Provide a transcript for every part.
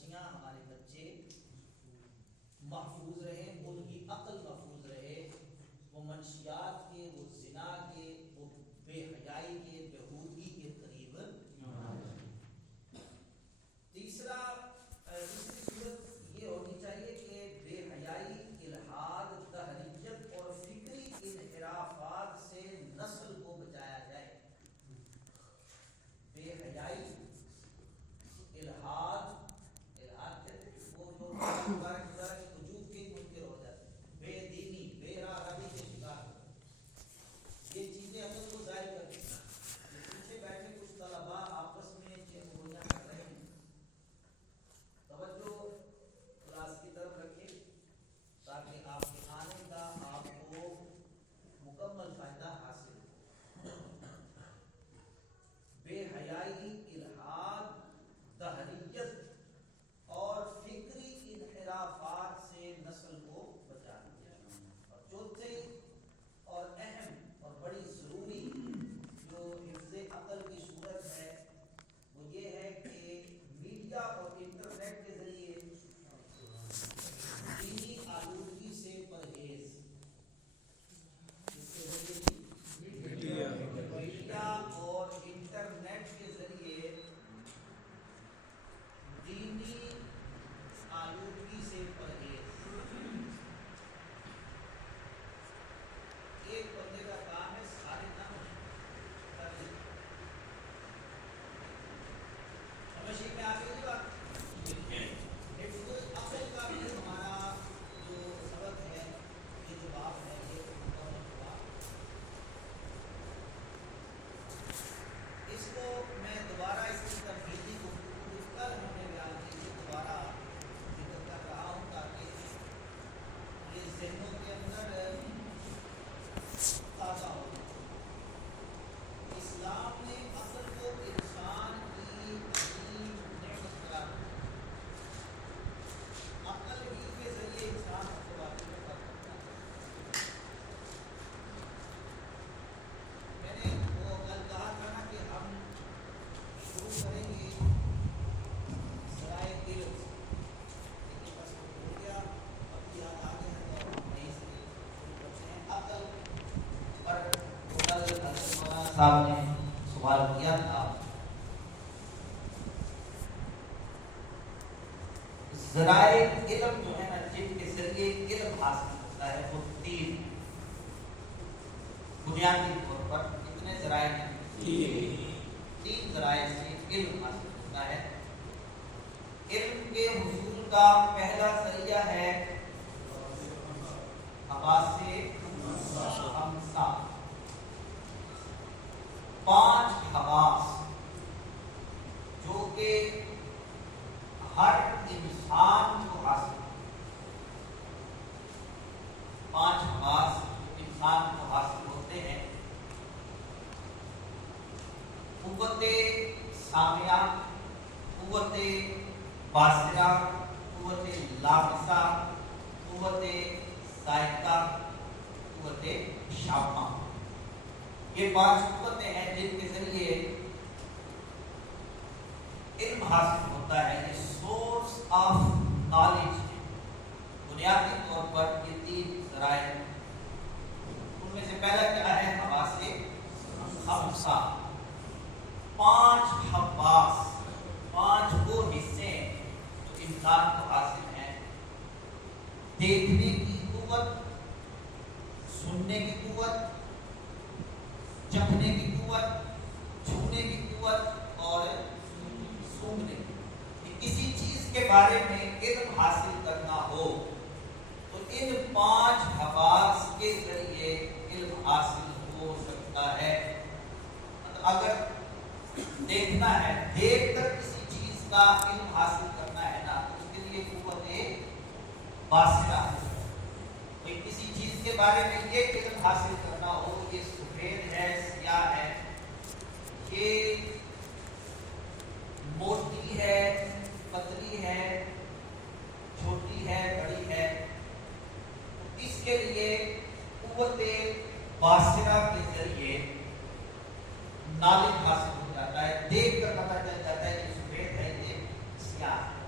بچیاں ہمارے بچے محفوظ رہے، ان کی عقل محفوظ رہے، وہ منشیات کے، وہ زنا کے، وہ بے حیائی کے، بےہودگی کے قریب نہ جائیں۔ تیسری صورت یہ ہونی چاہیے کہ بے حیائی، الحاد، دہریت اور فکری انحرافات سے نسل کو بچایا جائے۔ بے حیائی، الحاد کہتے ہیں وہ جو وجود کے منکر ہو جاتے ہیں، بے دینی، بے راہ روی کے شکار ہو جاتے ہیں، یہ چیزیں عقل کو ظاہر کر دیتی ہیں۔ پیچھے بیٹھے کچھ طلباء آپس میں چنگوریاں کر رہے ہیں، توجہ کلاس کی طرف رکھیں تاکہ آپ کے آنے کا آپ کو مکمل فائدہ حاصل ہو۔ بے حیائی، الحاد، دہریت اور فکری انحرافات سے نسل کو بچانا۔ اور چوتھے اور اہم اور بڑی ضروری جو حفظ عقل کی صورت ہے وہ یہ ہے کہ میڈیا اور انٹرنیٹ کے ذریعے دینی آلودگی سے پرہیز۔ میڈیا اور انٹرنیٹ کے ذریعے دینی آلودگی سے پرہیز۔ ایک بندے کا کام ہے سارے کام کرنے، سمجھ میں آ گئی بات؟ حفظ عقل کا بھی ہمارا جو سبق ہے، یہ جو باب ہے، یہ مکمل ہوا۔ اس کو میں دوبارہ اس کی تمہیدی گفتگو جو کل ہم نے بیان کی تھی دوبارہ ذکر کر رہا ہوں تاکہ یہ ذہنوں کے اندر تازہ ہو۔ اسلام نے عقل کو انسان کی عظیم نعمت قرار دیا۔ عقل ہی کے ذریعے انسان اپنے باتوں میں کر سکتا ہے۔ میں نے وہ کل کہا تھا نا کہ ہم شروع کریں گے ذرائع علم سے، لیکن بس ہو گیا، اب یاد آ گیا ہے تو ہم نہیں سے شروع کرتے ہیں۔ عقل پر کل حضرت مولانا صاحب نے سوال کیا تھا، ذرائع علم جو ہے نا جن کے ذریعے علم حاصل ہوتا ہے وہ تین بنیادی طور پر کتنے ذرائع ہیں؟ تین ذرائع سے علم حاصل ہوتا ہے۔ علم کے حصول کا پہلا ذریعہ ہے حواس خمسہ، 5 حواس جو کہ ہر انسان کو حاصل ہے۔ 5 حواس جو انسان کو حاصل ہوتے ہیں، قوت سامعہ، قوت باصرہ، قوت لامسہ، قوت ذائقہ، قوت شامہ۔ یہ 5 قوتیں ہیں جن کے ذریعے علم حاصل ہوتا ہے۔ یہ سورس آف نالج ہے۔ بنیادی طور پر یہ 3 ذرائع، ان میں سے پہلا کیا ہے؟ حواس خمسہ۔ 5 حواس، 5 وہ حصے ہیں جو انسان کو حاصل ہیں۔ دیکھنے کی قوت، سننے کی قوت، چکھنے کی قوت، چھونے کی قوت اور سونگنے کی۔ کسی چیز کے بارے میں علم حاصل کرنا ہو تو ان 5 حواس کے ذریعے علم حاصل ہو سکتا ہے۔ اگر دیکھنا ہے، دیکھ کر کسی چیز کا علم حاصل کرنا ہے نا، اس کے لیے قوت باصرہ ہے۔ کوئی کسی چیز کے بارے میں یہ علم حاصل کرنا ہو، یہ سفید ہے، سیاہ ہے، یہ موٹی ہے، پتلی ہے، چھوٹی ہے، بڑی ہے، اس کے لیے قوت باصرہ کے ذریعے نالج حاصل ہو جاتا ہے۔ دیکھ کر پتہ چل جاتا ہے یہ سفید ہے، یہ سیاہ ہے۔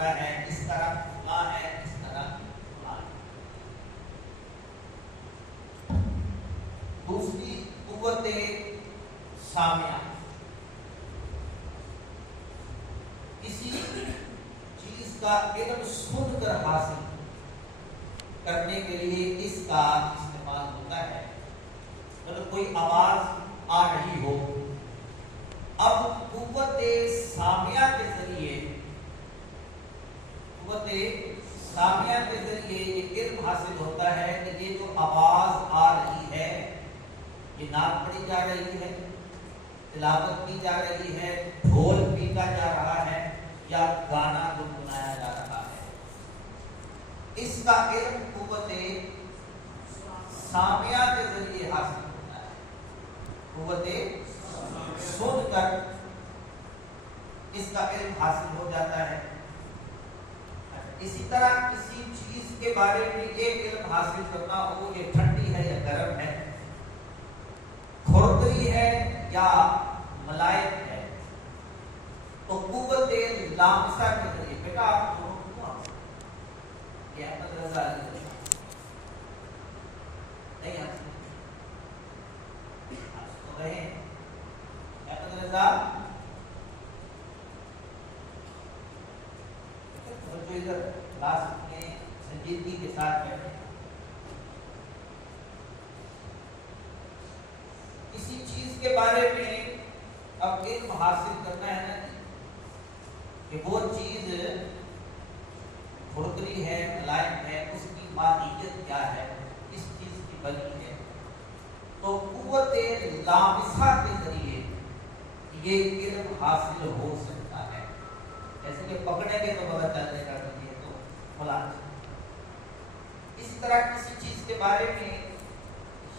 ہوتا ہے اس طرح فلاں ہے، اس طرح فلاں ہے۔ دوسری قوت سامعہ، کسی چیز کا علم سن کر حاصل کرنے کے لیے اس کا استعمال ہوتا ہے۔ مطلب کوئی آواز آ رہی ہو، اب قوت سامعہ کے ذریعے یہ علم حاصل ہوتا ہے کہ یہ جو آواز آ رہی ہے یہ نعت پڑھی جا رہی ہے، تلاوت کی جا رہی ہے، ڈھول پیٹا جا رہا ہے یا گانا گنگنایا جا رہا ہے۔ اس کا علم قوت سامعہ کے ذریعے حاصل ہوتا ہے۔ قوت سن کر اس کا علم حاصل ہو جاتا ہے۔ اسی طرح کسی چیز کے بارے میں یہ علم حاصل کرنا ہو، یہ ٹھنڈی ہے یا گرم ہے، کھردری ہے یا ملائم ہے، تو قوت لامسہ کے ذریعے بیٹا آپ کو یہ احمد رضا نہیں آپ رہے ہیں احمد رضا جو ادھر کلاس میں سنجیدگی کے ساتھ بیٹھے، کسی چیز کے بارے میں اب علم حاصل کرنا ہے نا کہ وہ چیز کھردری ہے، ملائم ہے، اس کی ماہیت کیا ہے، اس چیز کی بنی ہے، تو قوت لامسہ کے ذریعے یہ علم حاصل ہو سکتا ہے۔ جیسے کہ پکڑیں گے تو پتہ چل جائے گا کہ یہ تو فلاں۔ اسی طرح کسی چیز کے بارے میں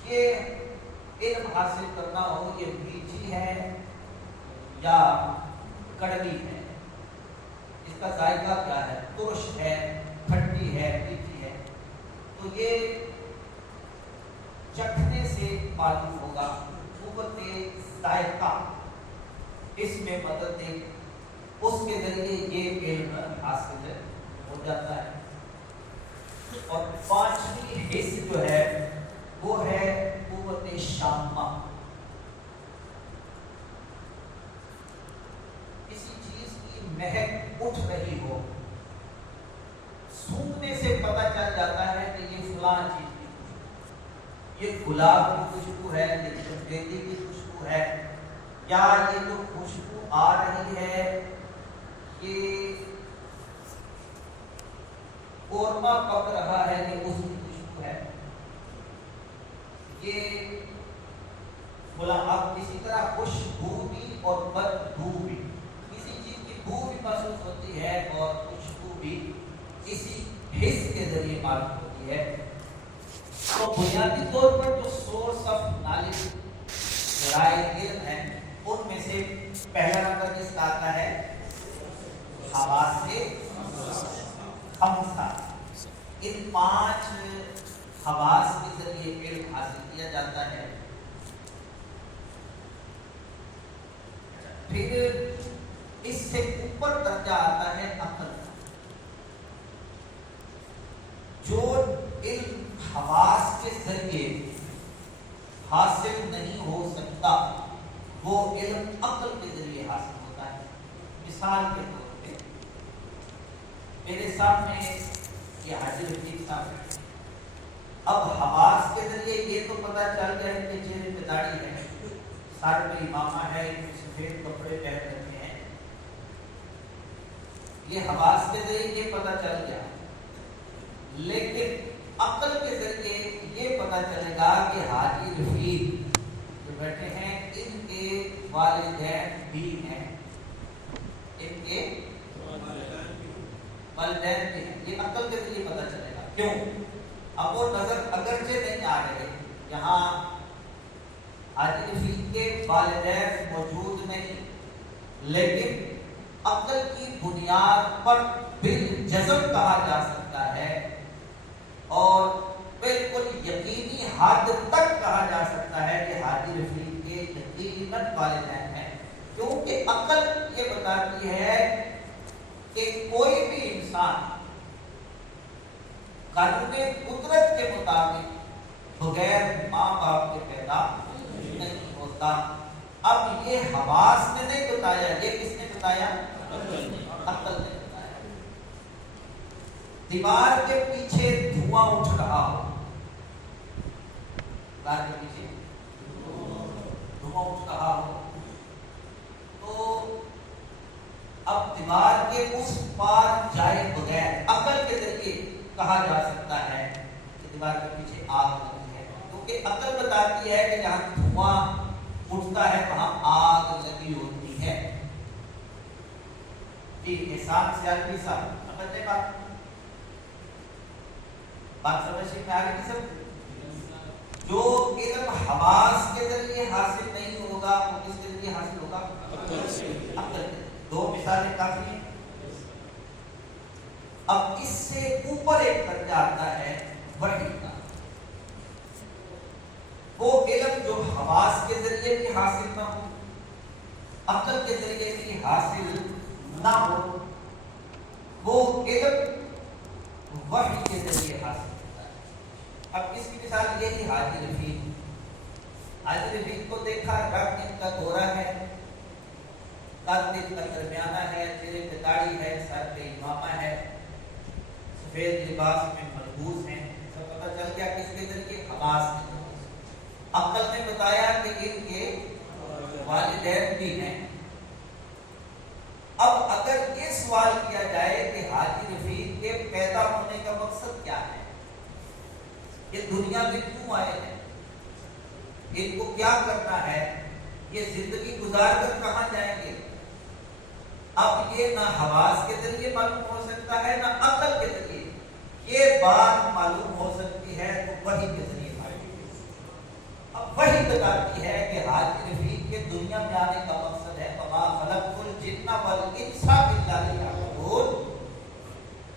یہ علم حاصل کرنا ہو، یہ میٹھی ہے یا کڑوی ہے، اس کا ذائقہ کیا ہے، ترش ہے، کھٹی ہے، میٹھی ہے، تو یہ چکھنے سے معلوم ہوگا۔ قوت ذائقہ اس میں مدد دے، اس کے ذریعے یہ علم حاصل ہو جاتا ہے۔ اور پانچویں حص جو ہے وہ ہے قوت شامہ۔ کسی چیز کی مہک اٹھ رہی ہو، سونگنے سے پتہ چل جاتا ہے کہ یہ فلاں چیز کی خوشبو، یہ گلاب کی خوشبو ہے، یہ چمیلی کی خوشبو ہے، یا یہ جو خوشبو آ رہی ہے یہ قورمہ پک رہا ہے، یہ اس کی خوشبو ہے، یہ فلاں۔ اب اسی طرح خوشبو بھی اور بدبو بھی، کسی چیز کی بو بھی محسوس ہوتی ہے اور خوشبو بھی اسی حس کے ذریعے معلوم ہوتی ہے۔ تو بنیادی طور پر جو سورس آف نالج ذرائع علم ہے ان میں سے پہلا نمبر کس کا آتا ہے؟ حواس خمسہ۔ ان پانچ حواس کے ذریعے علم حاصل کیا جاتا ہے۔ پھر اس سے اوپر درجہ آتا ہے عقل۔ جو علم حواس کے ذریعے حاصل نہیں ہو سکتا وہ علم عقل کے ذریعے حاصل ہوتا ہے۔ مثال کے طور پہ میرے سامنے یہ حاجی رفیق صاحب ہے، اب حواس کے ذریعے یہ تو پتہ چل گیا کہ چہرے پہ داڑھی ہے، سر پہ امامہ ہے، سفید کپڑے پہن رکھے ہیں، یہ حواس کے ذریعے یہ پتہ چل گیا، لیکن عقل کے ذریعے یہ پتہ چلے گا کہ حاجی رفیق جو بیٹھے ہیں ان کے والدین بھی ہیں، ان کے والدین بھی ہیں، یہ عقل کے ذریعے پتہ چلے گا۔ کیوں؟ اب وہ نظر اگرچہ نہیں آ رہے، یہاں حاجی رفیق کے والدین موجود نہیں، لیکن عقل کی بنیاد پر بالجزم کہا جا سکتا ہے اور بالکل یقینی حد تک کہا جا سکتا ہے کہ حاجی رفیق کے یقیناً والدین ہیں، کیونکہ عقل یہ بتاتی ہے کہ کوئی بھی انسان قانون قدرت کے مطابق بغیر ماں باپ کے پیدا نہیں ہوتا۔ اب یہ حواس نے نہیں بتایا، یہ کس نے بتایا؟ عقل نے بتایا۔ دیوار کے پیچھے دھواں اٹھ رہا ہو، دیوار کے پیچھے دھواں اٹھ رہا ہو تو اب دیوار کے اس پار جائے بغیر عقل کے ذریعے کہا جا سکتا ہے کہ دیوار کے پیچھے آگ لگی ہے، کیونکہ عقل بتاتی ہے کہ جہاں دھواں اٹھتا ہے وہاں آگ لگی ہوتی ہے۔ جی احسان سیالوی صاحب سمجھنے بات سمجھنے میں آگے کی سب جو علم حواس کے ذریعے حاصل نہیں ہوگا وہ کس کے ذریعے حاصل ہوگا؟ عقل۔ دو مثالیں کافی ہیں۔ اب اس سے اوپر ایک درجہ آتا ہے وحی کا، وہ علم جو حواس کے ذریعے بھی حاصل نہ ہو، عقل کے ذریعے بھی حاصل نہ ہو، وہ علم وحی کے ذریعے حاصل ہوتا ہے۔ اب اس کی مثال یہ ہی حاجی رفیق۔ حاجی رفیق کو دیکھا، رنگ ان کا گورا ہے، قد ان کا درمیانہ ہے، چہرے پہ داڑھی ہے، سر پہ امامہ ہے، سفید لباس میں ملبوس ہیں، سب پتہ چل گیا کس کے ذریعے؟ حواس کے ذریعے۔ عقل نے بتایا کہ ان کے والدین بھی ہیں۔ اب اگر یہ سوال کیا جائے کہ حاجی رفیق کے پیدا ہونے کا مقصد کیا ہے، یہ دنیا میں کیوں آئے ہیں، ان کو کیا کرنا ہے، یہ زندگی گزار کر کہاں جائیں گے، اب یہ نہ حواس کے ذریعے معلوم ہو سکتا ہے نہ عقل کے ذریعے، یہ بات معلوم ہو سکتی ہے تو وحی کے ذریعے معلوم۔ اب وحی بتاتی ہے کہ حاجی رفیق کے دنیا میں آنے کا مقصد ہے وما خلقت الجن والانس الا لیعبدون،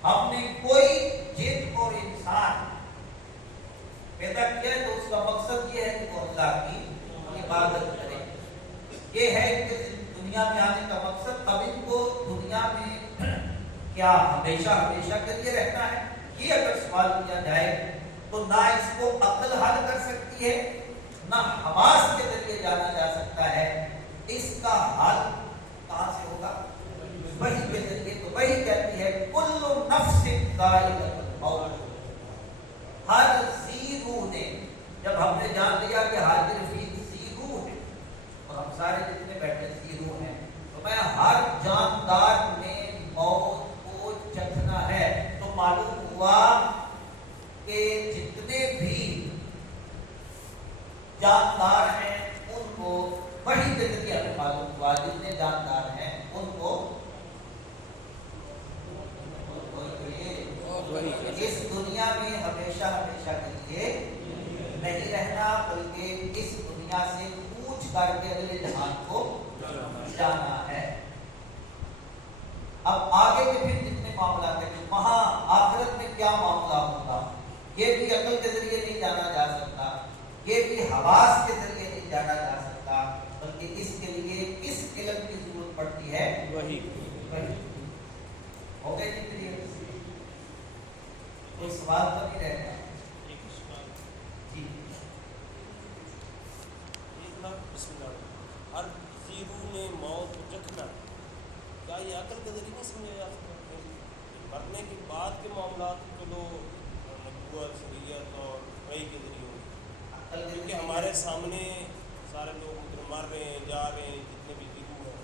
ہم نے کوئی جن اور انسان پیدا کیا تو اس کا مقصد یہ ہے کہ وہ اللہ کی عبادت کرے۔ یہ ہے کہ دنیا میں آنے کا مقصد۔ اب ان کو دنیا میں کیا ہمیشہ ہمیشہ کے لیے رہنا ہے، یہ اگر سوال کیا جائے تو نہ اس کو عقل حل کر سکتی ہے نہ حواس کے ذریعے جانا جا سکتا ہے۔ اس کا حل کہاں سے ہوگا؟ وحی کے ذریعے۔ تو وحی کہتی ہے کل نفس ذائقۃ الموت، ہر ذی روح نے، جب ہم نے جان لیا کہ حاجی رفیق ذی روح ہے اور ہم سارے جتنے بیٹھے ذی روح ہیں، تو میں ہر جاندار نے موت کو چکھنا ہے۔ تو معلوم ہوا کہ جتنے بھی جاندار ہیں ان کو وحی کے ذریعے ہمیں معلوم ہوا، جتنے جاندار ہیں ان کو اس دنیا میں ہمیشہ ہمیشہ کے لیے نہیں رہنا، بلکہ اس دنیا سے کوچ کر کے اگلے جہان کو جانا ہے۔ اب آگے کے پھر جتنے معاملات ہیں، وہاں آخرت میں کیا معاملہ ہوگا، یہ بھی عقل کے ذریعے نہیں جانا جا سکتا، یہ بھی حواس کے ذریعے نہیں جانا جا سکتا، بلکہ اس کے لیے کس علم کی ضرورت پڑتی ہے؟ وحی۔ ہو گئے جی؟ کوئی سوال تو نہیں رہتا؟ جی بسم اللہ۔ ہر ذی روح نے موت کو چکھنا، کیا یہ عقل کے ذریعے نہیں سمجھا جا سکتا؟ مرنے کے بعد کے معاملات چلو نبوت، شریعت اور وحی کے ذریعے ہوگی، کیونکہ ہمارے سامنے سارے لوگ مر رہے ہیں، جا رہے ہیں، جتنے بھی ذی روح ہیں،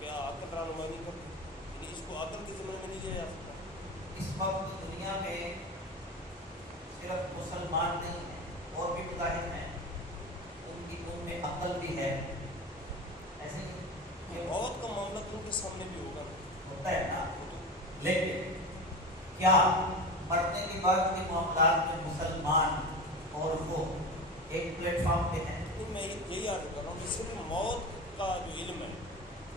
کیا عقل رہنمائی نہیں کرتی؟ یعنی اس کو عقل کے ذمہ میں نہیں لیا جا سکتا؟ اس وقت دنیا میں صرف مسلمان نہیں ہیں اور بھی مذاہب ہیں، ان میں عقل بھی ہے، ایسے نہیں؟ موت کا معاملہ تو ان کے سامنے بھی ہوگا، ہوتا ہے نا، لیکن کیا مرنے کے بعد کے معاملات میں مسلمان اور وہ ایک پلیٹ فارم پہ ہیں؟ میں یہی عرض کر رہا ہوں کہ صرف موت کا جو علم ہے،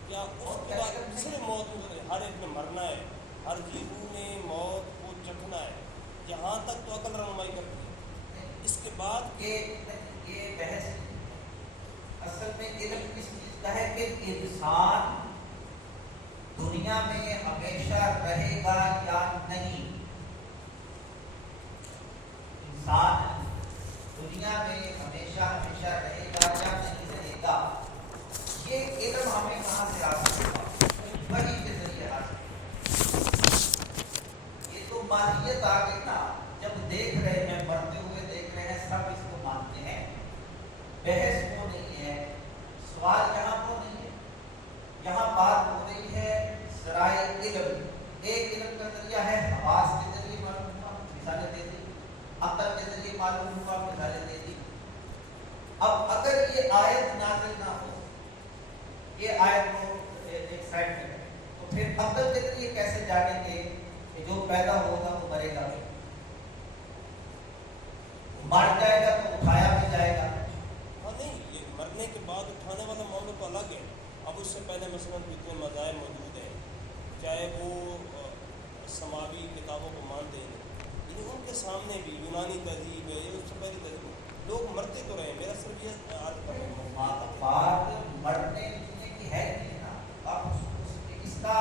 کیا اس کے بعد صرف موت ہر ایک نے مرنا ہے، ہر ذی روح نے موت کو چکھنا ہے، یہاں تک تو عقل رہنمائی کرتی ہے۔ اس کے بعد یہ بحث اصل میں علم کس چیز کا ہے کہ انسان دنیا دنیا میں ہمیشہ رہے گا یا نہیں. انسان دنیا میں ہمیشہ رہے گا یا نہیں رہے گا، یہ علم ہمیں کہاں سے حاصل ہوگا؟ وحی کے ذریعے حاصل. یہ تو ماہیت آ گئی نا، جب دیکھ رہے ہیں، مرتے ہوئے دیکھ رہے ہیں، سب اس کو مانتے ہیں. بحث وہ نہیں ہے، سوال یہاں وہ نہیں ہے. یہاں بات ہو رہی ہے ذرائع علم. ایک علم کا ذریعہ ہے حواس کے ذریعے معلوم ہوا، مثالیں دے دی. عقل کے ذریعے معلوم ہوا، مثالیں دے دی. اب اگر یہ آیت نازل نہ ہو، یہ آیت کو ایک سائڈ میں ہے، تو پھر عقل کے ذریعے کیسے جانیں گے کہ جو پیدا ہوگا وہ مرے گا بھی، مر جائے گا تو اٹھایا بھی جائے گا. ہاں نہیں، یہ مرنے کے بعد اٹھانے والا معاملہ تو الگ ہے. اب اس سے پہلے مثلاً جتنے مذاہب موجود ہیں، چاہے وہ سماوی کتابوں کو مانتے ہیں، لیکن ان کے سامنے بھی یونانی تہذیب ہے، یہ اس سے پہلی تہذیب، لوگ مرتے تو رہے. میرا صرف یہ عرض کر رہا ہوں، بات مرنے کی ہے نہیں نا. اب اس کا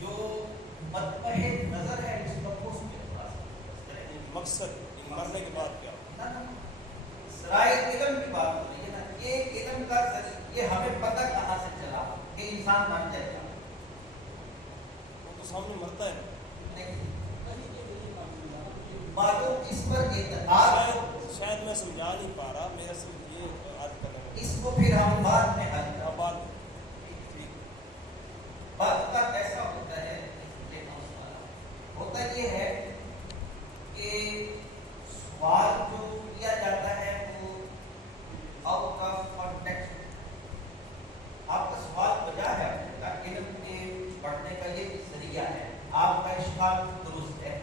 جو مطمع نظر ہے اس کا اس کے پاس مقصد مرنے کے بعد کیا ذرائع علم کی بات ہو رہی ہے نا. یہ علم کا یہ ہمیں پتہ کہاں سے چلا کہ انسان مر جائے گا؟ وہ تو سامنے مرتا ہے. معلوم اس پر اعتقاد شاید میں سمجھا نہیں پا رہا. میرا صرف یہ عرض کرنا ہے، اس کو پھر ہم بعد میں حل کریں. بات بات کا ایسا ہوتا ہے، ہوتا یہ ہے کہ سوال جو کیا جاتا ہے وہ آؤٹ آف کانٹیکسٹ. آپ کا سوال وجہ ہے، آپ کا علم کے پڑھنے کا یہ ذریعہ ہے، آپ کا اشکال درست ہے.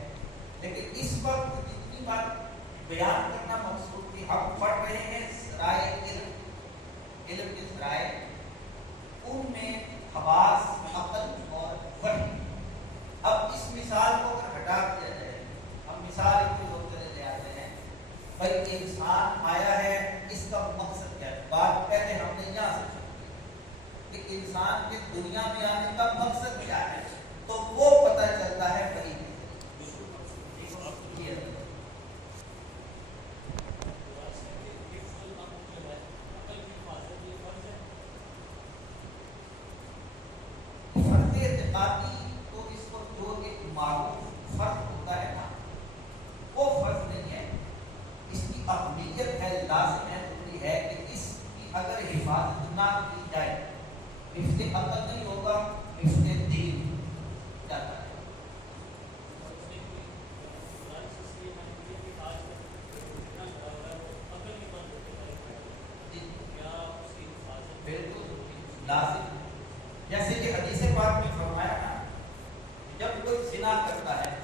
لیکن اس وقت جتنی بات بیان کرنا مقصود تھی، ہم پڑھ رہے ہیں ذرائع علم. علم کے ذرائع، ان میں حواس، عقل اور وحی. اب اس مثال کو اگر ہٹا دیا جائے، ہم مثال کو ہوتے لے آتے ہیں، بھائی انسان آیا ہے، اس کا مقصد کیا ہے؟ بات پہلے ہم نے یہاں سے کہ انسان کے دنیا میں آنے کا مقصد کیا ہے، تو وہ پتہ چلتا ہے وحی. تو اس کو جو ایک معروف فرض ہوتا ہے نا، وہ فرض نہیں ہے. اس کی اہمیت ہے، لازم ہے، ضروری ہے کہ اس کی اگر حفاظت نہ کی جائے، حفظ عقل نہیں ہوگا، حفظ دین جاتا ہے. بالکل لازم. جیسے کہ حدیث پاک میں فرمایا نا، جب کوئی زنا کرتا ہے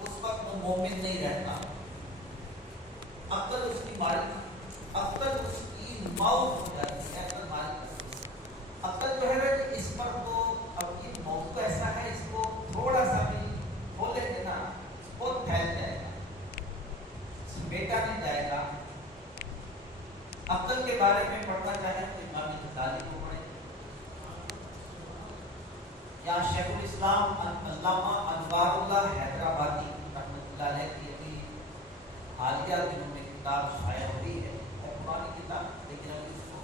اس وقت وہ مومن نہیں رہتا. عقل اس کی مالک، عقل اس کی موت ہو جاتی ہے. عقل مالک، عقل جو ہے کہ اس پر تو اب یہ موت تو ایسا ہے، اس کو تھوڑا سا بھی کھولے گے نا وہ پھیل جائے گا، بیٹا نہیں جائے گا. عقل کے بارے میں پڑھنا چاہیں تو امام غزالی کو پڑھیں، یا شیخ الاسلام علامہ انوار اللہ حیدرآبادی رحمۃ اللہ علیہ کی ابھی حالیہ دنوں میں کتاب شائع ہوئی ہے، پرانی کتاب لیکن ابھی اس کو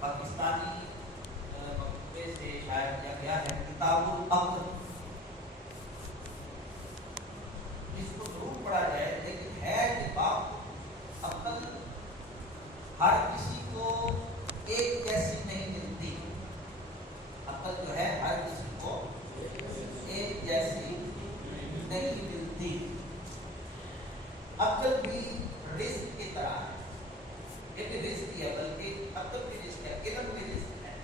پاکستانی مکتبے سے شائع کیا گیا ہے، کتاب العقل. اس کو ضرور پڑھا جائے. لیکن ہے کہ باپ عقل ہر کسی کو ایک جیسی نہیں ملتی. عقل جو ہے ہر کسی کو ایک جیسی نہیں ملتی. عقل بھی رزق کی طرح ہے، یہ بھی رزق ہے، بلکہ عقل بھی رزق ہے، علم بھی رزق ہے.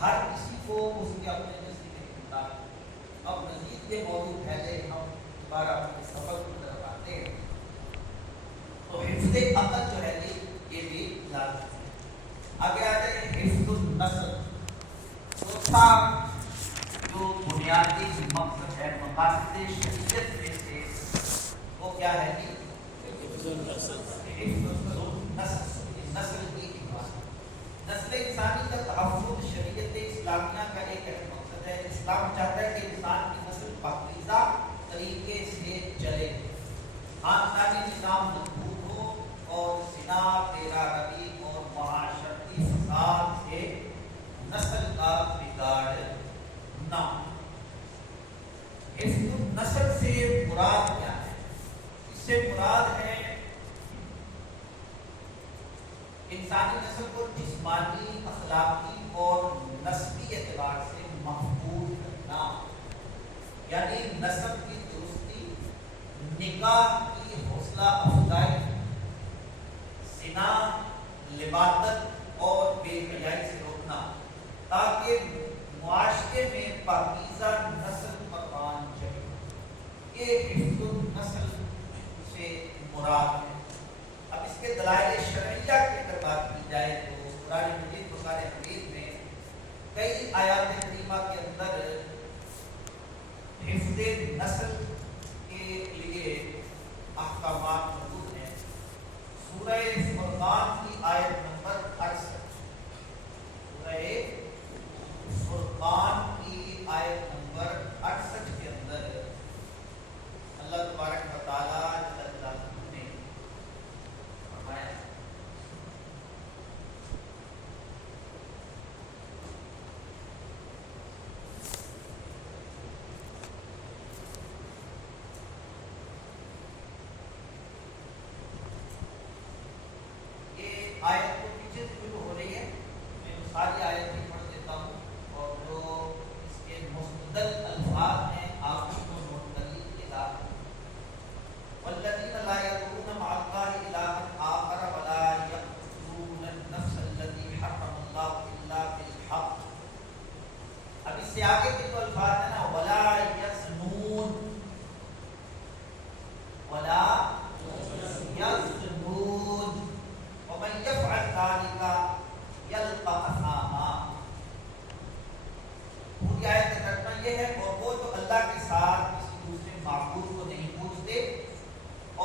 ہر کسی کو اس کے اپنے رزق کے مطابق. اب مزید یہ موضوع پھیلے، ہم دوبارہ اپنے سفر کی طرف آتے ہیں. تو حفظ عقل جو ہے یہ بھی لازم ہے. آگے آ جائیں حفظ النسل. چوتھا جو بنیادی مقصد ہے مقاصد شریعت میں سے، وہ کیا ہے کہ حفظ النسل، نسل کی حفاظت. نسل انسانی کا تحفظ اسلامیہ کا ایک اہم مقصد ہے. اسلام چاہتا ہے کہ انسان کی نسل پاکیزہ طریقے سے چلے، خاندانی نظام مضبوط ہو اور زنا، تیرا روی اور معاشرتی فساد سے نسل کا بگاڑ نہ ہو. حفظ النسل سے مراد کیا ہے؟ اس سے مراد ہے انسانی نسل کو جسمانی، اخلاقی اور نسبی اعتبار سے محفوظ کرنا، یعنی نسب کی درستی، نکاح کی حوصلہ افزائی، زنا، لواطت اور بے حیائی سے روکنا، تاکہ معاشرے میں پاکیزہ نسل پروان چڑھے. یہ حفظ النسل سے مراد ہے. اب اس کے دلائل شرعیہ کی اگر بات کی جائے تو قرآن مجید قرآن حمید میں کئی آیات کریمہ کے اندر حفظ نسل کے لیے احکامات موجود ہیں. سورہ فرقان کی آیت نمبر 68، سورہ فرقان کی آیت نمبر 68 کے اندر اللہ تبارک و تعالیٰ نے فرمایا آیت کو پیچھے سے شروع ہو رہی ہے. میں ساری آیت بھی پڑھ دیتا ہوں اور جو اس کے مستدل الفاظ ہیں آپ اس کو نوٹ کر لیجیے گا. والذین لا یدعون مع اللہ الہا آخر ولا یقتلون النفس التي حرم اللہ الا بالحق. اب اس سے آگے کے جو الفاظ ہیں نا، ولا یزنون، ولا یزنون ومن يفعل ذلك يلقى اثاما. پوری آیت کا ترجمہ یہ ہے اور وہ جو اللہ کے ساتھ کسی دوسرے معبود کو نہیں پوجتے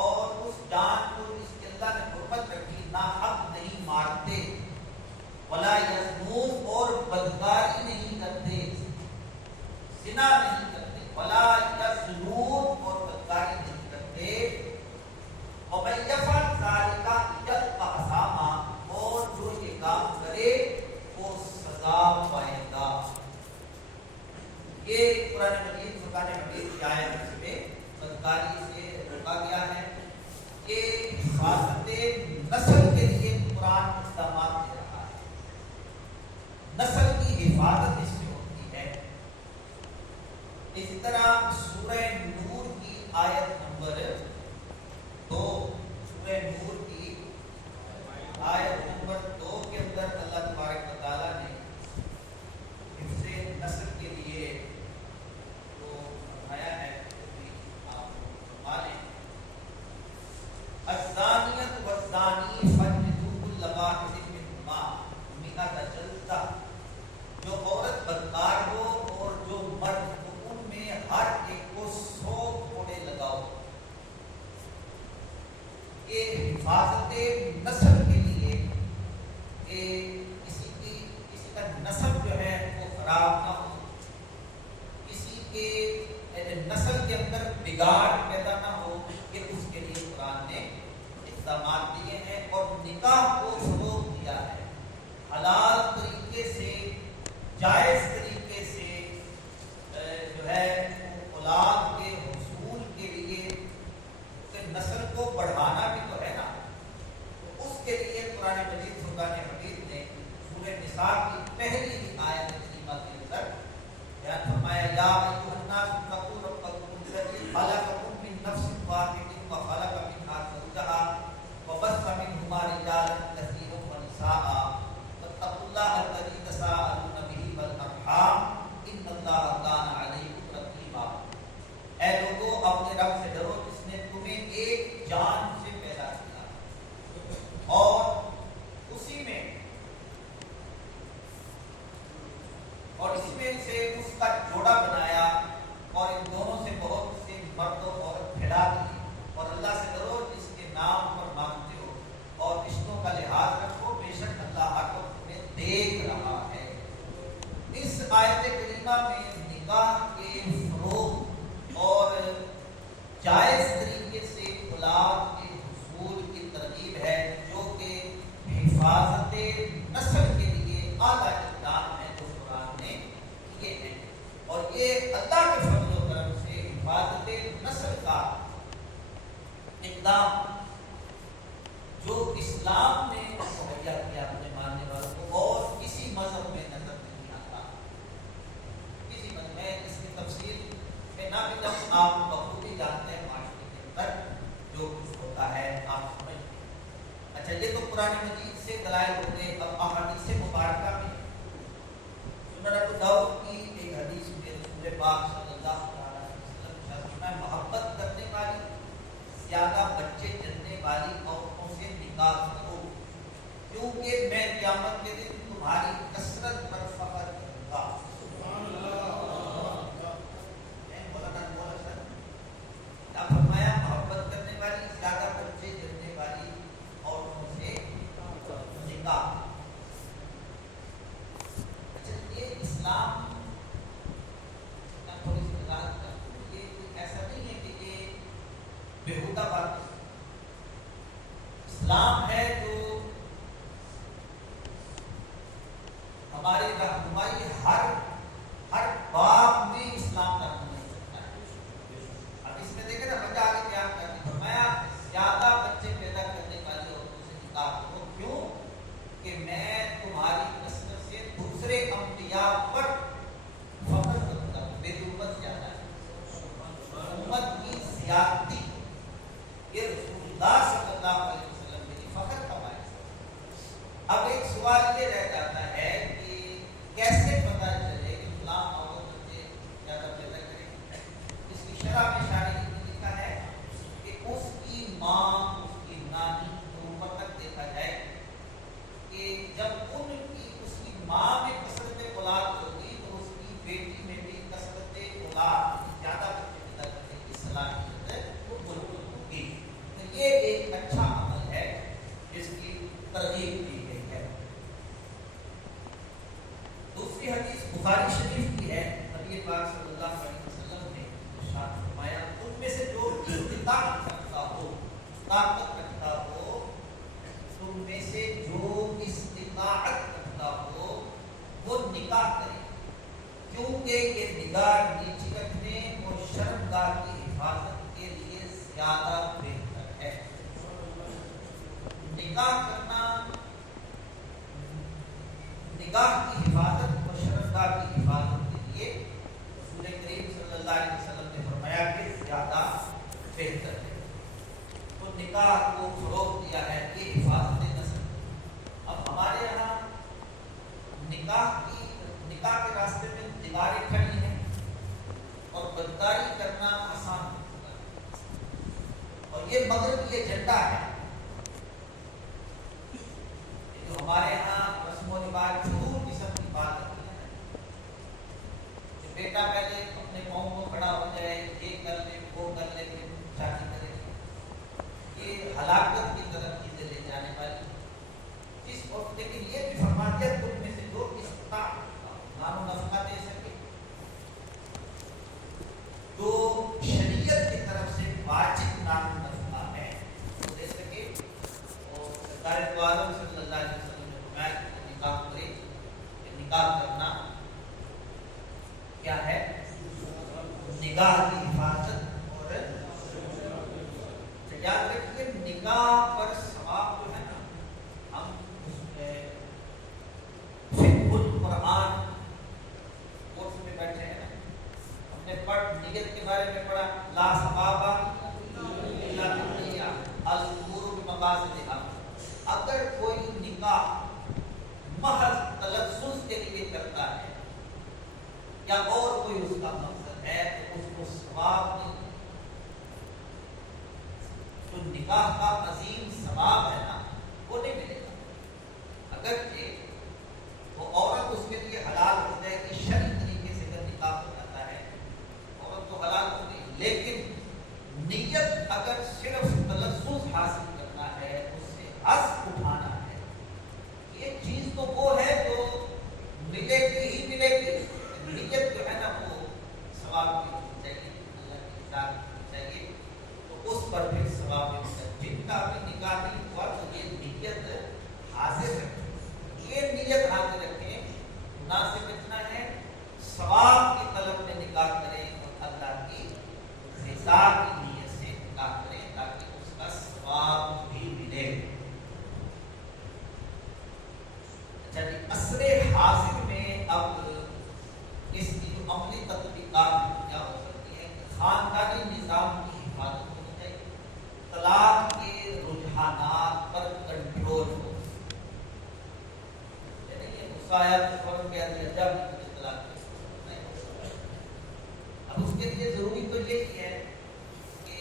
اور اس جان کو جس کی اللہ نے حرمت رکھی ناحق نہیں مارتے، ولا یزنون اور بدکاری نہیں کرتے، زنا نہیں کرتے، ولا یزنون اور بدکاری نہیں کرتے، ومن یفعل ذلك یلقى اثاما اور جو یہ کام کرے وہ سزا پائے گا. یہ قرآن مجید فرقان حمید کی آیت میں بدکاری سے روکا گیا ہے. یہ حفاظت نسل کے لیے قرآن اقدامات دے رہا ہے. نسل کی حفاظت اس سے ہوتی ہے. اسی طرح سورہ نور کی آیت نمبر 2، سورہ نور کی آیت نمبر 2 کے اندر اللہ تبارک و تعالیٰ نے حفظ نسل کے لیے جو فرمایا ہے آپ سنوا لیں. الزانیۃ والزانی فاجلدوا کل واحد منہما مئۃ جلدہ. جو عورت بدکار ہو اور جو مرد ہو ان میں ہر ایک کو 100 کوڑے لگاؤ. یہ حفاظت نسل کے لیے کہ کسی کا نسب جو ہے وہ خراب نہ ہو، کسی کے نسل کے اندر بگاڑ پیدا نہ ہو، یہ اس کے لیے قرآن نے اقدامات دیے ہیں اور نکاح کو فروغ دیا ہے. حلال طریقے سے، جائز طریقے سے جو ہے اولاد کے حصول کے لیے نسل کو بڑھانا بھی تو ہے نا. تو اس کے لیے قرآن مجید فرقان حمید نے سورہ نساء کی پہلی آیت کریمہ کے اندر بیان فرمایا یا ایھا الناس اتقوا ربکم الذی خلقکم من نفس واحدۃ وخلق منها زوجها وبث منهما رجالا كثيرا ونساء واتقوا الله الذي تساءلون به والارحام ان الله كان عليكم رقيبا. اے لوگوں اپنے رب سے ڈرو جس نے تمہیں ایک جان سے پیدا کیا اور اسی میں سے اس کا جوڑا بنایا اور ان دونوں سے بہت سے مرد و عورت پھیلا دی. اور اللہ سے ڈرو جس کے نام پر مانگتے ہو اور رشتوں کا لحاظ رکھو، بے شک اللہ ہر وقت تمہیں دیکھ رہا ہے. اس کریمہ میں نکاح کے فروغ اور جائز طریقے سے اولاد کے حصول کی ترغیب ہے، جو کہ حفاظت نسل کے لیے اعلیٰ اقدام ہے جو قرآن نے کیے ہیں، اور یہ اللہ کے فضل و کرم سے حفاظت نسل کا اقدام جو اسلام نے مہیا کیا اپنے ماننے والوں کو، اور کسی مذہب میں نظر نہیں آتا، کسی مذہب میں اس کی تفصیل میں نہ بھی جب آپ بخوبی جانتے ہیں معاشرے کے اندر جو کچھ ہوتا ہے آپ سمجھتے ہیں۔ اچھا، یہ تو قرآن مجید سے دلائل ہوتے، اب احادیث مبارکہ میں سنن ابو داؤد کی ایک حدیث میں رسول پاک صلی اللہ علیہ وسلم میں محبت کرنے والی، زیادہ بچے جننے والی عورتوں سے نکاح کرو، کیونکہ میں قیامت کے دن تمہاری کثرت پر فخر کروں گا۔ کیا فرمایا؟ محبت کرنے والی، زیادہ بچے جننے والی عورتوں سے نکاح۔ اچھا، یہ اسلام تھوڑی سی وضاحت کروں، یہ ایسا نہیں ہے کہ یہ بےہودہ بات ہے۔ اسلام ہے جو ہماری رہنمائی ہر باب میں اسلام کا رہنمائی کرتا ہے۔ اب اس میں دیکھیں نا، بچہ آگے کیا کرتی، فرمایا زیادہ بچے پیدا کرنے والی عورتوں سے نکاح کرو، کیوں کہ میں تمہاری کثرت سے دوسرے انبیاء پر فخر کرتا ہوں۔ میری امت زیادہ ہے، امت کی زیادتی یہ رسول اللہ صلی اللہ علیہ وسلم کے فخر کا باعث ہے۔ اب ایک سوال یہ رہ جاتا ہے کہ کیسے پتہ چلے کہ فلاں عورت بچے زیادہ پیدا کرے؟ اس کی شرح میں شارحین نے لکھا ہے کہ اس کی ماں، اس کی نانی کو اوپر تک دیکھا جائے کہ جب اس کی ماں میں کثرت اولاد ہوگی تو اس کی بیٹی میں بھی کثرت اولاد، زیادہ بچے پیدا کرنے کی صلاحیت وہ ہوگی۔ تو یہ ایک اچھا عمل ہے جس کی ترغیب دی گئی ہے۔ دوسری حدیث بخاری شریف کی ہے، نبی پاک صلی اللہ علیہ وسلم نے ارشاد فرمایا، ان میں سے جو استطاعت رکھتا ہو، طاقت رکھتا ہو، تم میں سے جو استطاعت رکھتا ہو وہ نکاح کرے، کیونکہ یہ نگاہ نیچی رکھنے اور شرمگاہ کی حفاظت کے لیے زیادہ بہتر ہے۔ نکاح کرنا نگاہ کی حفاظت اور شرمگاہ کی حفاظت کے لیے رسول کریم صلی اللہ علیہ وسلم نے فرمایا کہ زیادہ بہتر ہے۔ تو نکاح کو فروغ دیا ہے، یہ حفاظت نسل۔ اب ہمارے یہاں نکاح کے راستے میں دیواریں کھڑی ہیں اور بدکاری کرنا آسان ہوتا ہے، اور یہ مغرب یہ ایجنڈا ہے جو ہمارے یہاں رسم و رواج ضرور قسم کی بات ہوتی ہے کہ بیٹا پہلے اپنے قوم کو کھڑا ہو جائے، یہ کر لے وہ کر لے پھر شادی کرے۔ یہ ہلاکت کی طرف چیزیں لے جانے والی اس وقت، لیکن یہ بھی فرما دیا تم میں سے جو استطاعت مال و نفقہ دے سکے، جو شریعت کی طرف سے واجب مال و نفقہ ہے وہ دے سکے۔ اور سرکار دو عالم صلی اللہ علیہ وسلم نے فرمایا کہ نکاح کرے، کہ نکاح کرنا کیا ہے؟ نگاہ کی حفاظت اور یاد رکھیے نکاح پر ثواب جو ہے نا، ہم اس میں فقہ القرآن کورس میں بیٹھے ہیں نا، ہم نے نیت کے بارے میں پڑھا، لا ثواب الا بالنیہ الامور بمقاصدها۔ اگر کوئی نکاح محض تلفظ کے لیے کرتا ہے یا اور کوئی اس کا مقصد ہے تو اس کو ثواب نہیں۔ تو نکاح کا عظیم ثواب ہے نا، وہ نہیں ملے گا۔ اگرچہ وہ عورت اس کے لیے حلال ہو جائے گی شرعی طریقے سے، اگر نکاح ہو جاتا ہے عورت تو حلال ہو گئی، لیکن نیت اگر صرف تلفظ حاصل کرنا ہے، اس سے حظ اٹھانا ہے، یہ چیز تو وہ ہے جو ملے گی ہی ملے گی۔ نیت جو آیا تو فوراً کہہ دیا جب مجھے طلاق دے. اب اس کے لیے ضروری تو یہی ہے کہ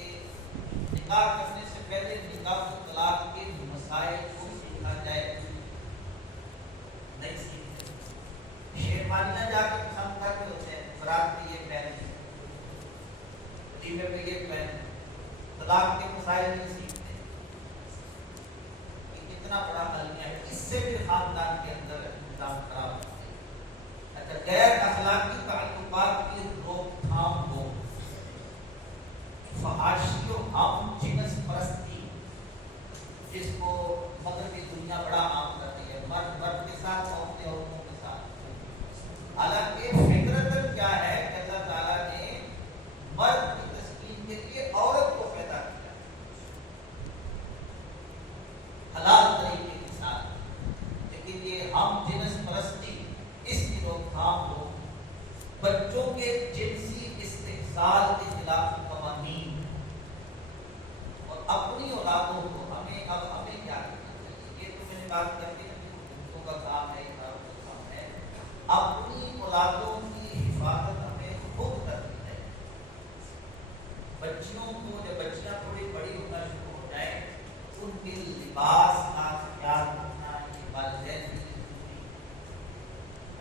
نکاح کرنے سے پہلے نکاح و طلاق کے مسائل کو سیکھا جائے. نہیں سیکھتے شیروانیاں جا کے پسند کر کے ہوتے ہیں, برات میں یہ پہن, ولیمے میں یہ پہن, طلاق کے مسائل نہیں سیکھتے. کتنا بڑا المیہ ہے, اس سے بھی خاندان کے اندر نظام خراب ہوتا ہے. اچھا, غیر اخلاقی تعلقات کی روک تھام ہو, فحاشی و ہم جنس پرستی جس کو مغربی دنیا بڑا عام کرتی ہے, مرد مرد کے ساتھ, عورتیں عورتوں کے ساتھ. حالانکہ فطرتاً کیا ہے کہ اللہ تعالیٰ نے مرد کی تسکین کے لیے عورت کو پیدا کیا حلال طریقے کے ساتھ, لیکن یہ ہم جنس پرستی اس کی روک تھام ہو. بچوں کے جنسی استحصال کے خلاف قوانین, اور اپنی اولادوں کو ہمیں کیا کرنا چاہیے, یہ تو میں نے بات کر دی, بچوں کا کام ہے, اداروں کا کام ہے. اپنی اولادوں کی حفاظت ہمیں خود کرنی ہے. بچیوں کو جب بچیاں تھوڑی بڑی ہونا شروع ہو جائیں, ان کے لباس کا خیال رکھنا یہ والدین کی ضروری ہے.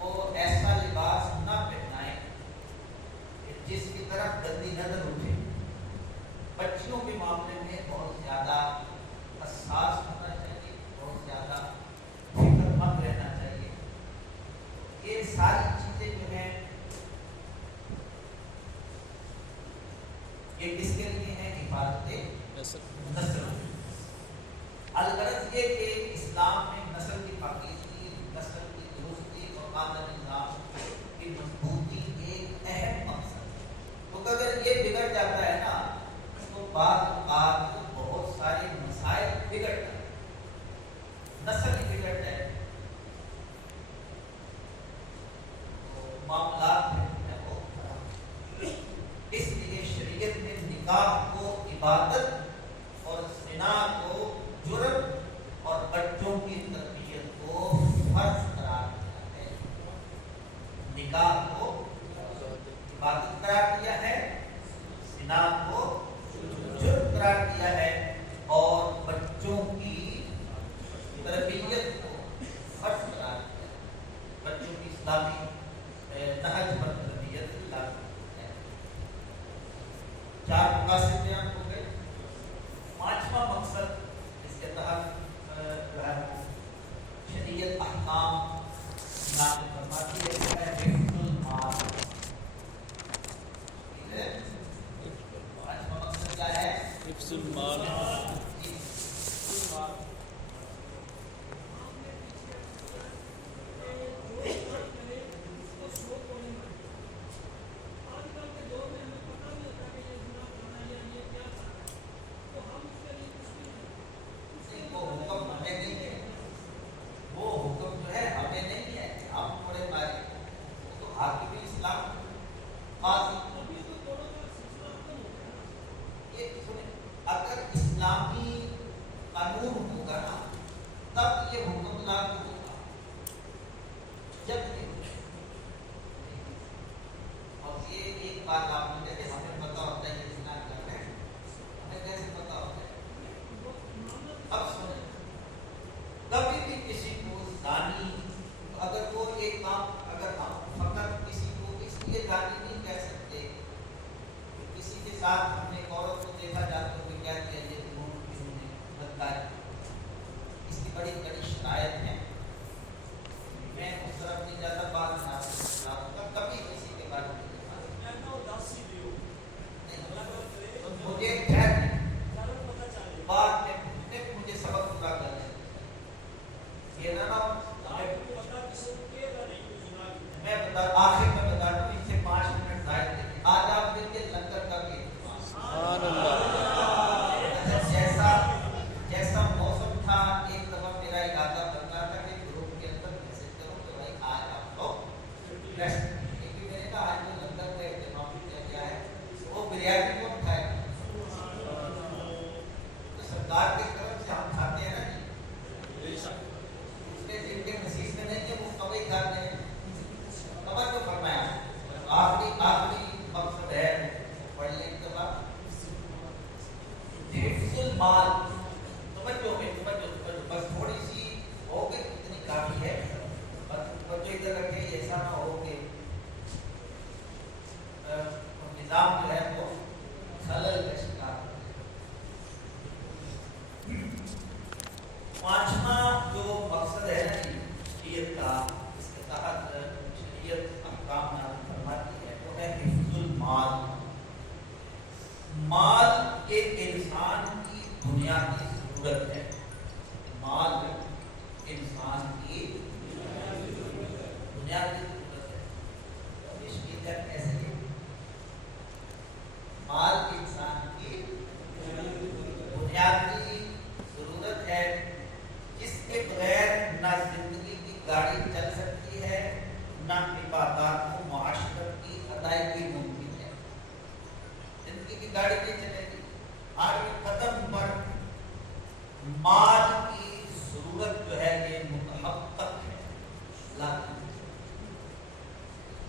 وہ ایسا لباس نہ پہنائیں جس کی طرف گندی نظر اٹھے. بچیوں کے معاملے میں بہت زیادہ حساس ہونا چاہیے, بہت زیادہ فکر مند رہنا چاہیے. یہ ساری چیزیں جو ہیں یہ کس کے لیے ہیں؟ حفاظت نسل. الغرض یہ کہ اسلام میں نسل کی پاکیزگی, نسل کی درستی اور قانون نظام کی مضبوطی ایک اہم مقصد ہے. تو اگر یہ بگڑ جاتا ہے نا تو بعض اوقات بہت سارے مسائل بگڑ جاتے ہیں. نسل ہی بگڑ جائے تو معاملات ہیں وہ. اس لیے شریعت نے نکاح کو عبادت اور زنا کو جرم اور بچوں کی تربیت کو فرض قرار دیا ہے. نکاح کو عبادت قرار دیا ہے, زنا کو جرم قرار دیا ہے, اور بچوں کی تربیت کو فرض قرار دیا ہے. بچوں کی اسلامی نہج پر تربیت لازم ہے. 4 مقاصد بیان ہو گئے. 5واں مقصد اس کے تحت جو ہے شریعت احکام نافذ فرماتی ہے, حفظ المال. ٹھیک ہے, 5واں مقصد کیا ہے؟ حفظ المال. اس کے نصیب میں نہیں ہے وہ کبھی گھر ایسا نہ ہو کہ نظام جو ہے وہ خلل کا شکار ہو جائے۔ پانچواں جو مقصد ہے نا شریعت کا، اس کے تحت شریعت احکام نافذ فرماتی ہے، وہ ہے حفظ المال۔ مال ایک انسان کی بنیادی ضرورت ہے۔ مال انسان کی بنیادی ضرورت ہے۔ اس کی طرف ایسے ہی مال انسان کی بنیادی ضرورت ہے، جس کے بغیر نہ زندگی کی گاڑی چل سکتی ہے، نہ عبادات و معاشرت کی ادائیگی ممکن ہے۔ زندگی کی گاڑی نہیں چلے گی، ہر قدم پر مال کی ضرورت جو ہے یہ متحقق ہے۔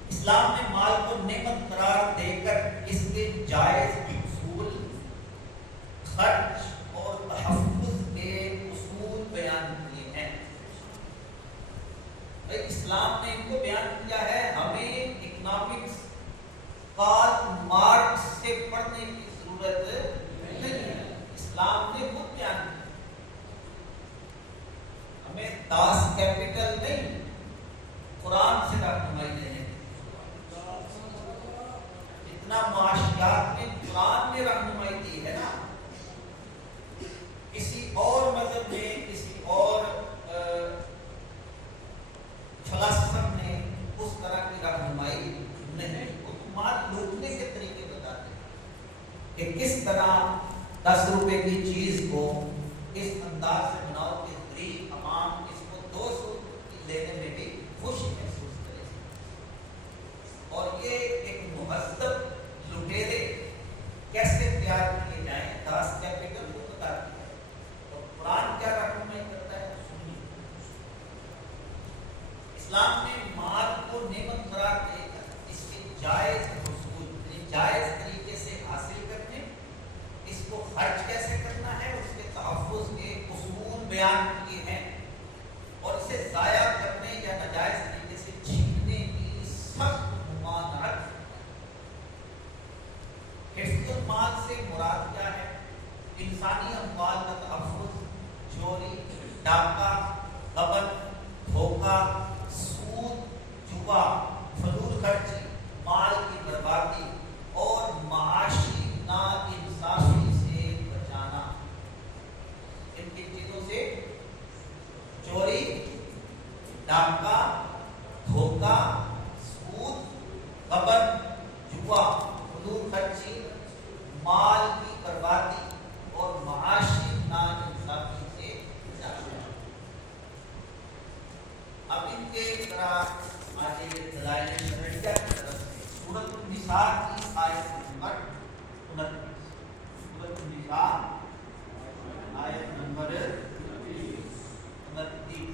اسلام نے مال کو نعمت قرار دے کر اس کے جائز حصول، خرچ اور تحفظ کے اصول بیان کیے ہیں۔ اسلام نے ان کو بیان کیا ہے، ہمیں اکنامکس کارل مارکس سے پڑھنے کی ضرورت نہیں ہے، اسلام نے خود بیان کیا۔ ہمیں داس کیپٹل نہیں، قرآن سے رہنمائی لینے، اتنا معاشیات میں قرآن نے رہنمائی دی ہے نا۔ کسی اور مذہب نے، کسی اور فلسفہ نے اس طرح کی رہنمائی نہیں۔ وہ مال لوٹنے کے طریقے بتاتے ہیں کہ کس طرح 10 روپے کی چیز کو اس انداز سے بناؤ کہ غریب عوام اس کو 200 لینے میں بھی خوشی محسوس کرے، اور یہ ایک مہذب لٹیرے کیسے تیار کیے جائیں، داس کیپٹل کو بتاتی ہے۔ اور قرآن کیا رہنمائی کرتا ہے سنیے۔ اسلام نے مال کو نعمت قرار دے کر اس کے جائز حصول، جائز طریقے سے حاصل کرنے، اس کو خرچ کیسے کرنا ہے، اس کے تحفظ کے اصول بیان کیے ہیں، اور اسے ضائع کرنے یا ناجائز طریقے سے چھیننے کی سخت ممانعت۔ حفظ المال سے مراد کیا ہے؟ انسانی اموال کا تحفظ، چوری، ڈاکہ، غبن، دھوکہ، سود، جوا، فضول خرچی، مال کی بربادی اور معاشی ناانصافی سے بچانا۔ ان کی چیزوں سے چوری، ڈاکہ، دھوکہ، سود، غبن، جوا، فضول خرچی، مال کی بربادی اور معاشی ناانصافی سے بچانا۔ اب ان کے طرح آگے دلائل شرعیہ کی طرف سورۃ النساء کی آیت نمبر 29۔ سورۃ النساء آیت نمبر 29۔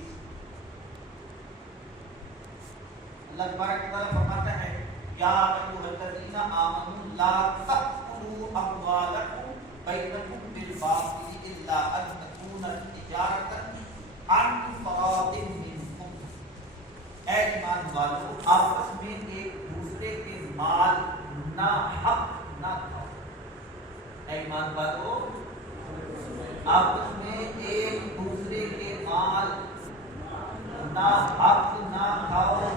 اللہ تبارک و تعالیٰ فرماتا ہے، یا ایھا الذین آمنوا لا تأکلوا اموالکم بینکم بالباطل الا ان تکون تجارۃ عن تراض منکم۔ اے ایمان والو، آپس میں ایک دوسرے کے مال ناحق نہ کھاؤ۔ اے ایمان والو، آپس میں ایک دوسرے کے مال ناحق نہ کھاؤ،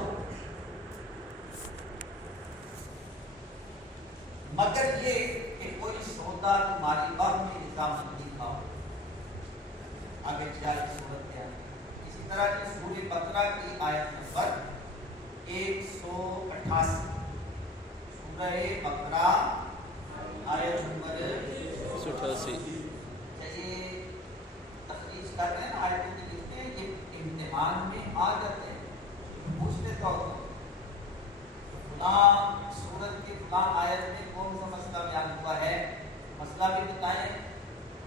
مگر یہ کہ کوئی سودا تمہاری بر میں رضامندی کھاؤ۔ آگے چل صورت کیا ہے؟ اسی طرح کی سورہ بقرہ کی آیت نمبر 188۔ سورہ بقرہ آیت نمبر 188۔ یہ تخریج کر رہے ہیں نا، آیتیں لکھتے ہیں، یہ امتحان میں آ جاتے ہیں، پوچھتے تو فلاں سورت کی فلاں آیت میں کون سا مسئلہ بیان ہوا ہے، مسئلہ بھی بتائیں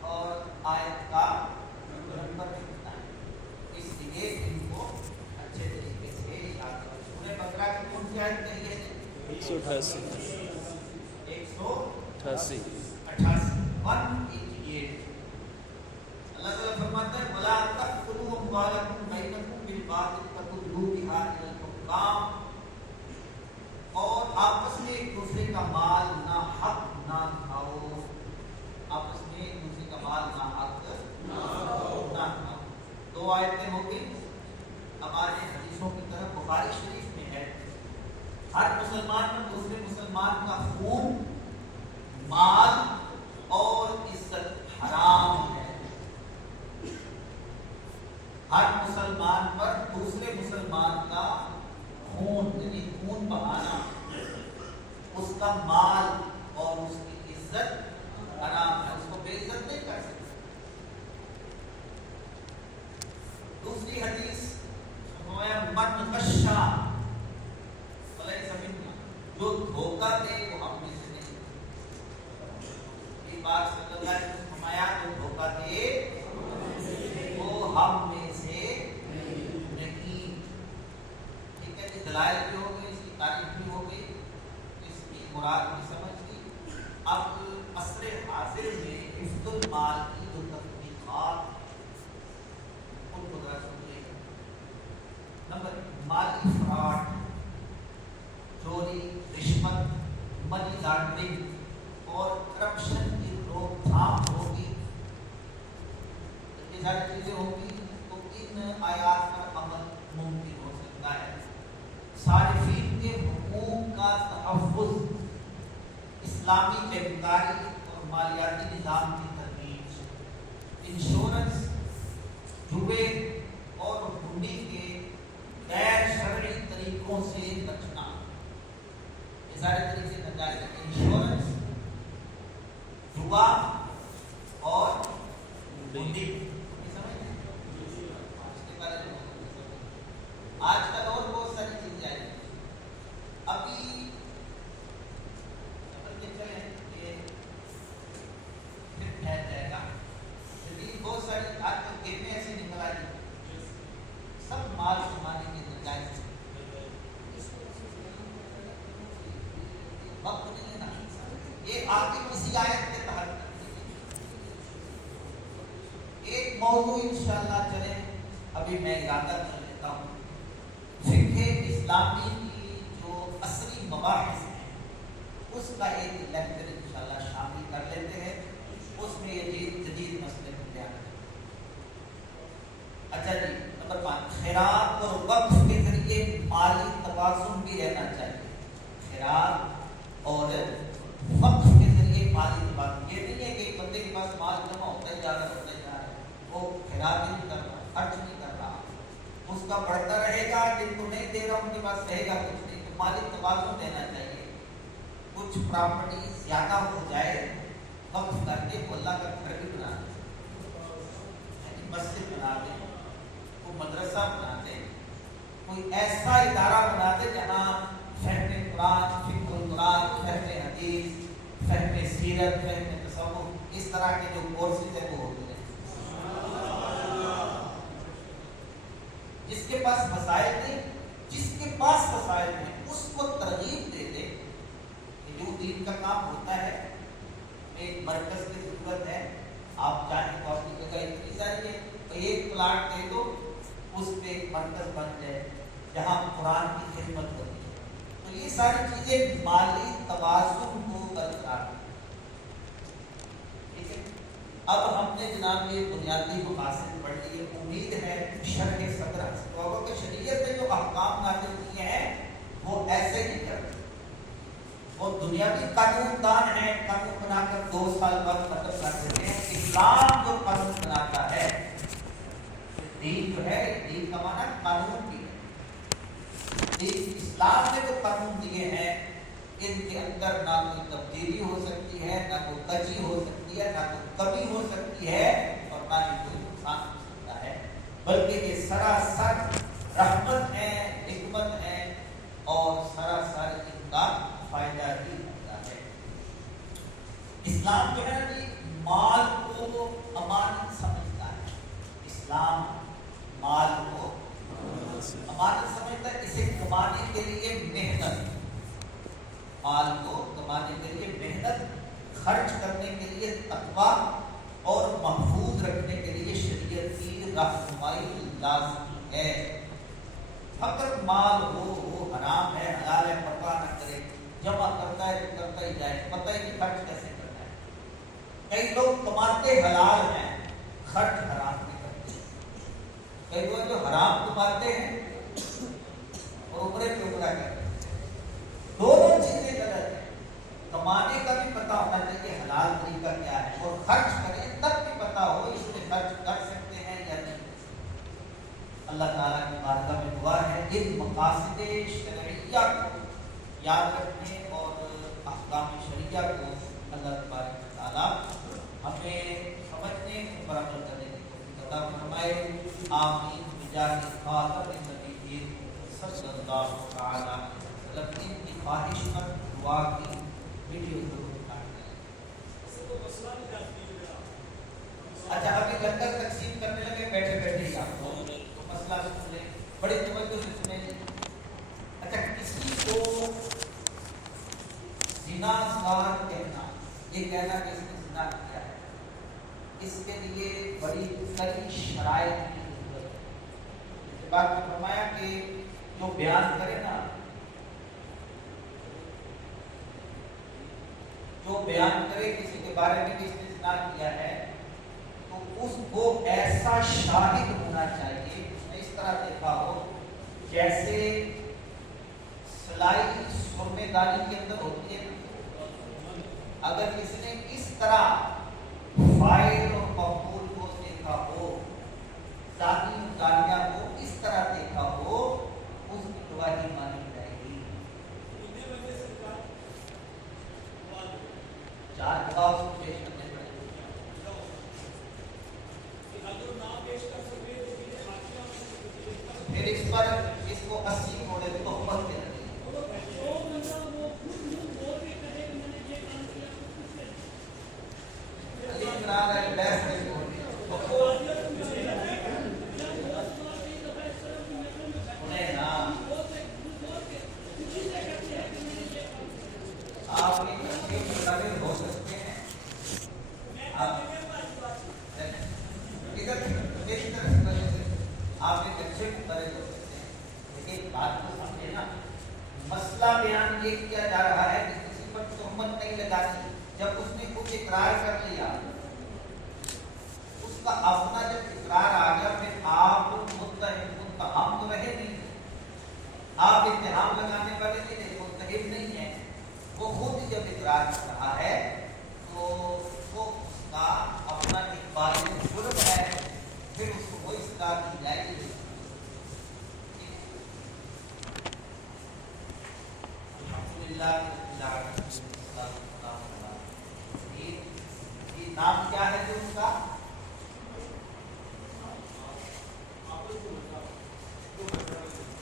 اور آیت کا نمبر بھی بتائیں، اس لیے ان کو اچھے طریقے سے یاد کریں۔ سورہ بقرہ کی کون سی آیت کہی ہے؟ 188۔ 188 188۔ اللہ تعالیٰ فرماتا ہے، وَلَا تَأْكُلُوا أَمْوَالَكُمْ بَيْنَكُمْ بِالْبَاطِلِ وَتُدْلُوا بِهَا إِلَى الْحُكَّامِ ہر مسلمان پر دوسرے مسلمان کا خون، مال اور عزت حرام ہے۔ ہر مسلمان پر دوسرے مسلمان کا خون یعنی خون بہانا، اس کا مال اور اس کی عزت حرام ہے، اس کو بے عزت نہیں کر سکتے۔ دوسری حدیث من غشا فلیس منا، جو دھوکہ دے وہ ہم میں سے نہیں۔ یہ بات صلی اللہ علیہ وسلم فرمایا جو دھوکہ دے وہ ہم میں سے نہیں۔ ٹھیک ہے، دلائل بھی ہو گئی، اس کی تعریف بھی ہو گئی، اس کی مراد بھی سمجھ گئی۔ اب عصر حاضر میں حفظ المال کی جو تطبیقات ان کو ذرا سمجھیے۔ نمبر مالی فراڈ، چوری، رشوت، منی لانڈرنگ اور کرپشن کی روک تھام ہوگی۔ یہ ساری چیزیں ہوگی تو ان آیات پر عمل ممکن ہو سکتا ہے۔ صارفین کے حقوق کا تحفظ، اسلامی بینکاری اور مالیاتی نظام کی ترویج، انشورنس، جوئے اور ہنڈی کے غیر شرعی طریقوں سے بچنا۔ یہ سارے طریقے ناجائز ہیں، انشورنس، جوا اور ہنڈی۔ آج کل اور بہت ساری چیزیں آئی ہیں۔ ابھی ٹھہر جائے گا، لیکن بہت ساری آج کل گیمیں ایسی نکل آئی سب مال کمانے کے نجائز وقت نہیں ہے نا، یہ آپ کی کسی آیت کے تحت ایک موضوع انشاءاللہ چلے، ابھی میں ارادہ کر لیتا ہوں۔ فقہ اسلامی کی جو عصری مباحث ہیں اس کا ایک لیکچر انشاءاللہ شامل کر لیتے ہیں، اس میں یہ جدید مسئلے کو بیان کریں۔ اچھا جی، نمبر 5، خیرات اور وقف کے ذریعے مالی توازن بھی رہنا چاہیے۔ خیرات اور وقف کے ذریعے مالی توازن، یہ نہیں ہے کہ ایک بندے کے پاس مال جمع ہوتا ہی جا رہا ہے، وہ خیرات نہیں کر رہا، خرچ نہیں کر رہا، اس کا بڑھتا رہے گا، جن کو نہیں دے رہا ان کے پاس رہے گا کچھ نہیں۔ تو مالی توازن دینا چاہیے۔ کچھ پراپرٹی زیادہ ہو جائے وقف کر کے وہ اللہ کا گھر بھی بنا دے، یعنی مسجد بنا دے، کوئی مدرسہ بنا دے، کوئی ایسا ادارہ بنا دے جہاں فہم قرآن، فقہ القرآن، فہم حدیث، فہم سیرت، فہم تصوف، اس طرح کے جو کورسز ہیں وہ ہوتے ہیں۔ جس کے پاس وسائل نہیں، جس کے پاس وسائل نہیں، اس کو ترغیب دے دے کہ جو دین کا کام ہوتا ہے، ایک مرکز کی ضرورت ہے، آپ چاہیں تو اپنی جگہ اتنی ساری ہے تو ایک پلاٹ دے دو، اس پہ ایک مرکز بن جائے جہاں قرآن کی خدمت ہوتی ہے۔ تو یہ ساری چیزیں مالی توازن کو برقرار رکھیں۔ ٹھیک ہے، اب ہم نے جناب یہ بنیادی مقاصد پڑھ لیے، امید ہے شرح صدر ہوگا کہ شریعت نے جو احکام نازل کیے ہیں وہ ایسے ہی کرتے، وہ دنیاوی قانون دان ہیں، قانون بنا کر 2 سال بعد ختم کر دیتے ہیں۔ اسلام جو قانون بناتا ہے، دین جو ہے، دین کا معنی قانون بھی ہے، اسلام نے جو قانون دیے ہیں ان کے اندر نہ کوئی تبدیلی ہو سکتی ہے، نہ کوئی کجی ہو سکتی ہے، نہ کوئی کمی ہو سکتی ہے، اور نہ ہی کوئی نقصان ہو سکتا ہے، بلکہ یہ سراسر رحمت ہے، حکمت ہے اور سراسر ان کا فائدہ ہی ہوتا ہے۔ اسلام جو ہے نا مال کو امانت سمجھتا ہے، اسلام مال کو امانت سمجھتا ہے، اسے کمانے کے لیے محنت، مال کو کمانے کے لیے محنت، خرچ کرنے کے لیے تقویٰ اور محفوظ رکھنے کے لیے شریعت کی رہنمائی لازمی ہے۔ فقط مال ہو وہ حرام ہے، حلال ہے، پرواہ نہ کرے، جمع کرتا ہے تو کرتا ہی جائے، پتہ ہی نہیں خرچ کیسے کرنا ہے۔ کئی لوگ کماتے حلال ہیں، خرچ حرام نہیں کرتے۔ کئی لوگ جو حرام کماتے ہیں اور عمرے پہ عمرہ کرتے ہیں، یاد رکھنے اور احکام شریعہ کو اللہ تبارک و تعالیٰ ہمیں سمجھنے پر عمل کرنے کی توفیق عطا فرمائے. آمین بجاہ خاتم النبیین صلی اللہ تعالیٰ علیہ وسلم. ان کی خواہش پر دعا کی ویڈیو ضرور کاٹیں. اچھا ابھی لنگر تقسیم کرنے لگے بیٹھے بیٹھے ہی آپ کو تو مسئلہ سن لیں بڑی توجہ سے سنیں. اچھا کسی کو زناگار کہنا، یہ کہنا کہ اس نے زنا کیا ہے، اس کے لیے بڑی کڑی شرائط کی ضرورت ہے. اس بات میں فرمایا کہ جو بیان کرے نا، جو بیان کرے کسی کے بارے میں کہ اس نے زنا کیا ہے، تو اس کو ایسا شاہد ہونا چاہیے. اس نے اس طرح دیکھا ہو جیسے سلائی سرمے دانی کے اندر ہوتی ہے. اگر اس نے اس طرح فاعل اور مفعول کو دیکھا ہو، ذاتی مطالعہ کو اس طرح دیکھا ہو، اس کی گواہی مانی جائے گی. چار جواب پیش کرنے پڑیں گے. پھر اس پر اس کو 80 کوڑے تہمت کے لگے. مسئلہ بیان یہ کیا جا رہا ہے کہ کسی پر تہمت نہیں لگانی. جب اس نے کچھ اقرار کر لیا، اس کا اپنا جب اقرار آ گیا، پھر آپ متہم تو رہے نہیں. آپ اتہام لگانے والے نہیں رہے، متہم نہیں ہے. وہ خود جب اقرار کر رہا ہے تو وہ اس کا اپنا ایک باطن جرم ہے، پھر اس کو وہ اصلاح کی جائے گی. نام کیا ہے جو اس کا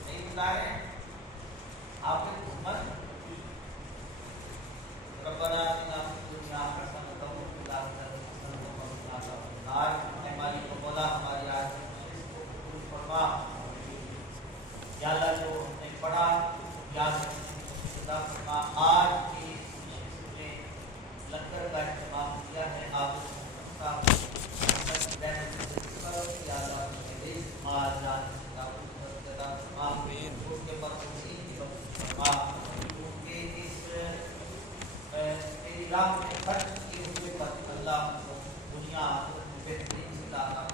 نہیں بتا رہے آپ نے حکمت ربنا آتنا فی الدنیا حسنۃ وفی الآخرۃ حسنۃ وقنا عذاب النار. اے مالک و مولا ہماری آج کو قبول فرما. یا اللہ جو ہم نے پڑھا یاد خدا فرما. آج کی لنگر کا اہتمام کیا ہے آپ اللہ دنیا بہترین سے اور